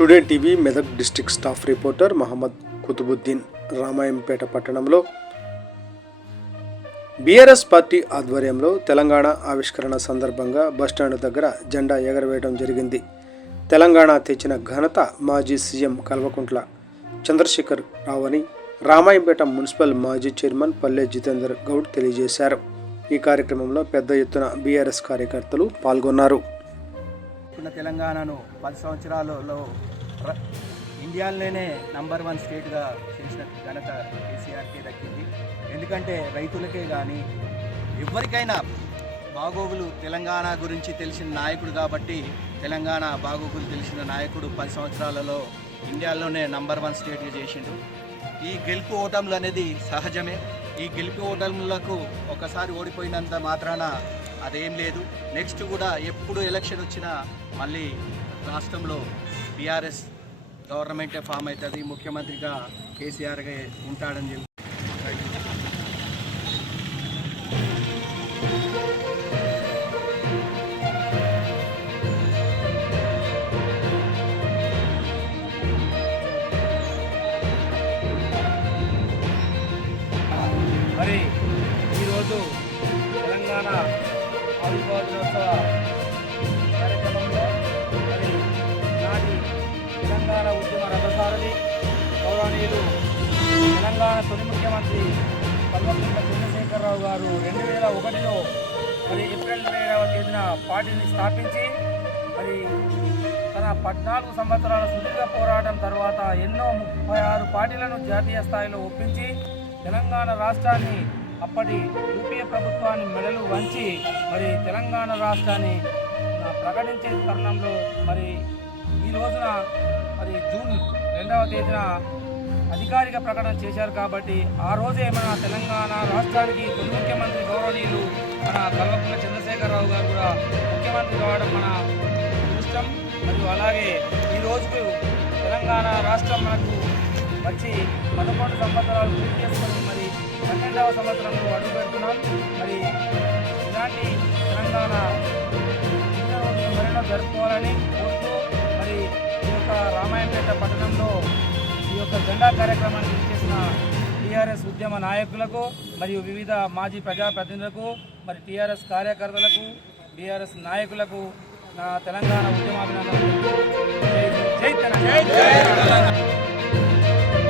Student TV Medak district staff reporter Mohammed Qutubuddin. Ramayampet పట్టణంలో BRS party ఆధ్వర్యంలో తెలంగాణ ఆవిష్కరణ సందర్భంగా బస్టాండ్ దగ్గర జెండా ఎగరవేయడం జరిగింది. తెలంగాణ తెచ్చిన ఘనత మాజీ సీఎం కల్వకుంట్ల చంద్రశేఖర్ రావు అని రామాయంపేట మున్సిపల్ మాజీ చైర్మన్ పల్లె జితేందర్ గౌడ్ తెలియజేశారు. ఈ కార్యక్రమంలో పెద్ద ఎత్తున బీఆర్ఎస్ కార్యకర్తలు పాల్గొన్నారు. తెలంగాణను 10 సంవత్సరాలలో ఇండియాలోనే నంబర్ 1 స్టేట్గా చేసిన ఘనత కేసీఆర్కే దక్కింది. ఎందుకంటే రైతులకే కానీ ఎవరికైనా బాగోగులు తెలంగాణ గురించి తెలిసిన నాయకుడు కాబట్టి తెలంగాణ బాగోగులు తెలిసిన నాయకుడు 10 సంవత్సరాలలో ఇండియాలోనే నంబర్ 1 స్టేట్గా చేసిండు. ఈ గెలుపు ఓటములు అనేది సహజమే. ఈ గెలుపు ఓటములకు ఒకసారి ఓడిపోయినంత మాత్రాన అదేం లేదు. నెక్స్ట్ కూడా ఎప్పుడు ఎలక్షన్ వచ్చినా మళ్ళీ రాష్ట్రంలో బీఆర్ఎస్ గవర్నమెంటే ఫామ్ అవుతుంది. ముఖ్యమంత్రిగా కేసీఆర్గా ఉంటాడని చెప్పి మరి ఈరోజు తెలంగాణ ఆవిర్భావ దినోత్సవ కార్యక్రమంలో మరి నాటి తెలంగాణ ఉద్యమ రథసారథి గౌరవనీయులు తెలంగాణ తొలి ముఖ్యమంత్రి కల్వకుంట్ల చంద్రశేఖరరావు గారు 2001లో మరి ఏప్రిల్ 7వ తేదీన పార్టీని స్థాపించి మరి తన 14 సంవత్సరాల సుదీర్ఘ పోరాటం తర్వాత ఎన్నో 36 పార్టీలను జాతీయ స్థాయిలో ఒప్పించి తెలంగాణ రాష్ట్రాన్ని అప్పటి యూపీఏ ప్రభుత్వాన్ని మెడలు వంచి మరి తెలంగాణ రాష్ట్రాన్ని ప్రకటించే తరుణంలో మరి ఈ రోజున మరి జూన్ 2వ తేదీన అధికారిక ప్రకటన చేశారు. కాబట్టి ఆ రోజే మన తెలంగాణ రాష్ట్రానికి తొలి ముఖ్యమంత్రి గౌరవనీయులు మన కల్వకుంట్ల చంద్రశేఖరరావు గారు కూడా ముఖ్యమంత్రి కావడం మన అదృష్టం. మరియు అలాగే ఈ రోజుకు తెలంగాణ రాష్ట్రం మనకు వచ్చి 11 సంవత్సరాలు పూర్తి చేసుకొని మరి 12వ సంవత్సరంలో అడుగు పెడుతున్నాం. మరి ఇలాంటి తెలంగాణ మరెన్నో జరుపుకోవాలని కోరుతూ మరి ఈ యొక్క రామాయంపేట పట్టణంలో ఈ యొక్క జెండా కార్యక్రమాన్ని చేసిన టీఆర్ఎస్ ఉద్యమ నాయకులకు మరియు వివిధ మాజీ ప్రజాప్రతినిధులకు మరి టీఆర్ఎస్ కార్యకర్తలకు బీఆర్ఎస్ నాయకులకు నా తెలంగాణ ఉద్యమాభినందనలు. జై తెలంగాణ.